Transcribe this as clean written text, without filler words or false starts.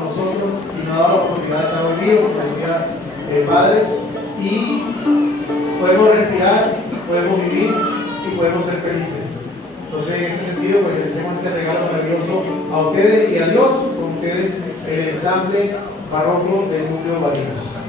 nosotros y nos ha dado la oportunidad de estar hoy vivo, como decía el Padre, y podemos respirar, podemos vivir y podemos ser felices. Entonces, en ese sentido, pues les hacemos este regalo maravilloso a ustedes y a Dios, con ustedes el ensamble barroco del núcleo Barinas.